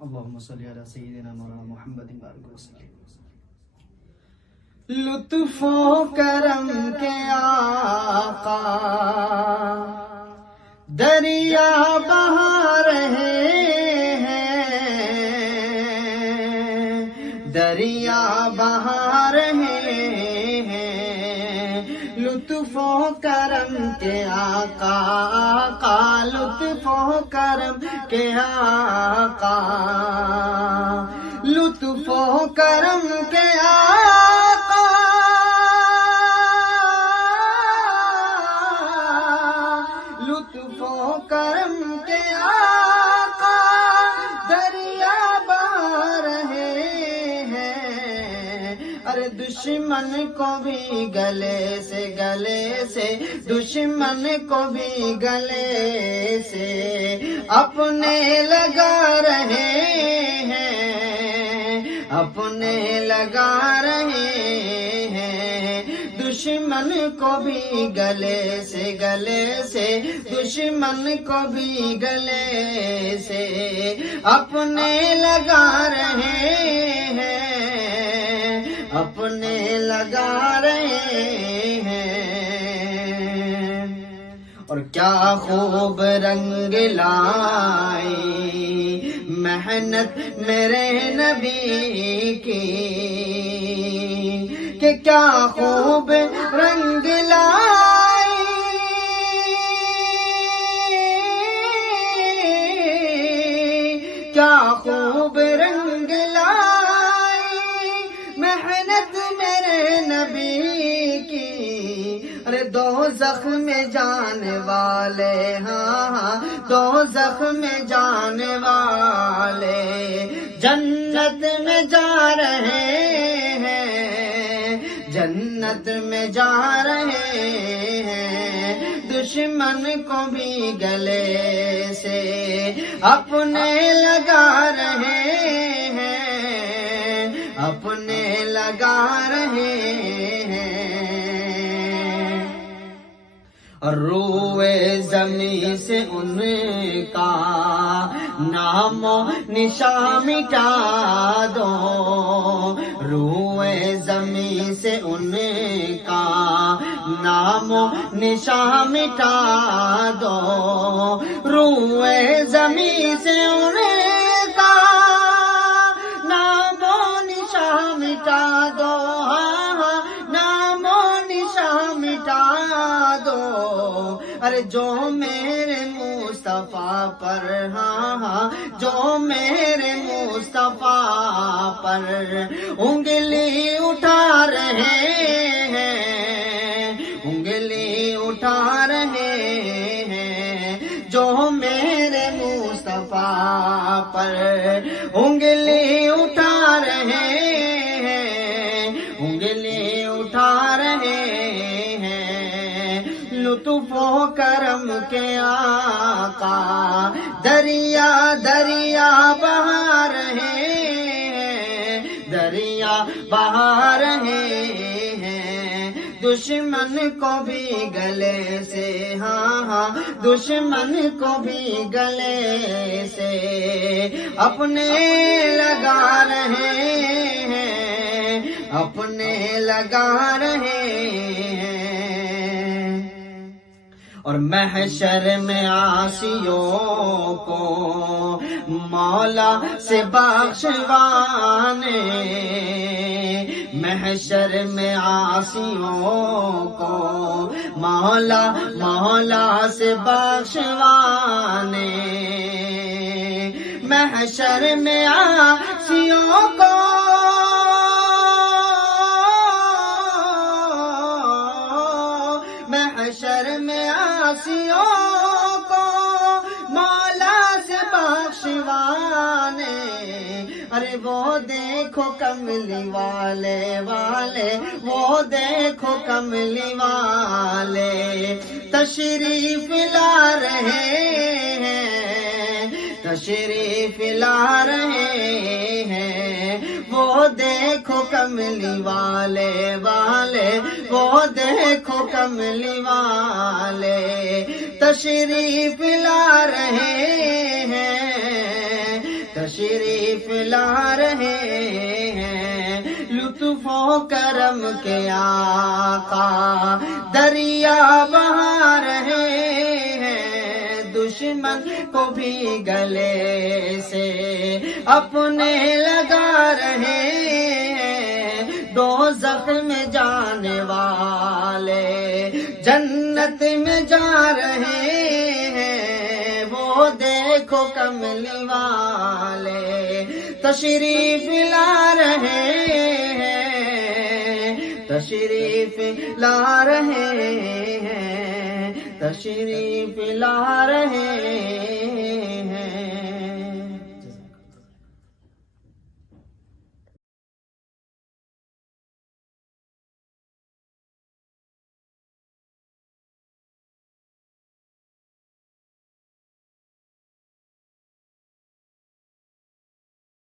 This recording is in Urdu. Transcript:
اللهم صل على سيدنا مولانا محمد وسلم. لطف و کرم کے آقا دریا بہا رہے ہیں، دریا بہا رہے ہیں. لطف و کرم کے آقا، آقا لطف و کرم کے آقا، لطف و کرم کے آقا، لطف و کرم کے آقا دریا بہا رہے ہیں. ارے دشمن کو بھی گلے سے دشمن کو بھی گلے سے اپنے لگا رہے ہیں، اپنے لگا رہے ہیں. دشمن کو بھی گلے سے دشمن کو بھی گلے سے اپنے لگا رہے ہیں، اپنے لگا رہے ہیں. اور کیا خوب رنگ لائی محنت میرے نبی کی، کہ کیا خوب رنگ لائی، کیا خوب رنگ لائی محنت میرے نبی کی. ارے دوزخ میں جانے والے، ہاں دوزخ میں جانے والے جنت میں جا رہے ہیں، جنت میں جا رہے ہیں. دشمن کو بھی گلے سے اپنے لگا رہے ہیں، اپنے لگا رہے ہیں. اور روئے زمین سے ان کا نام و نشان مٹا دو، روئے زمین سے ان کا نام و نشان مٹا دو، روئے زمین سے ان کا نام و نشان مٹا دو، نام و نشان مٹا دو. ارے جو میرے مصطفیٰ پر، ہاں جو میرے مصطفیٰ پر انگلی اٹھا رہے ہیں، انگلی اٹھا رہے ہیں. جو میرے مصطفیٰ پر انگلی اٹھا رہے ہیں، انگلی اٹھا رہے ہیں. لطف و کرم کے آقا دریا دریا بہا رہے ہیں، دریا بہا رہے ہیں. دشمن کو بھی گلے سے، ہاں دشمن کو بھی گلے سے اپنے لگا رہے ہیں، اپنے لگا رہے ہیں. اور محشر میں عاصیوں کو مولا سے بخشوانے، محشر میں عاصیوں کو مولا سے بخشوانے، محشر میں عاصیوں کو محشر میں عاصیوں کو مولا سے بخشوانے. ارے وہ دیکھو کملی والے وہ دیکھو کملی والے تشریف لا رہے ہیں، تشریف لا رہے ہیں. وہ دیکھو کملی والے وہ دیکھو کملی والے تشریف لا رہے ہیں، تشریف لا رہے ہیں لطف و کرم کے آقا دریا بہا رہے ہیں دشمن کو بھی گلے سے اپنے لگا رہے ہیں دوزخ میں جانے والے جنت میں جا رہے ہیں وہ دیکھو کملی والے تشریف لا رہے ہیں تشریف لا رہے ہیں تشریف لا رہے ہیں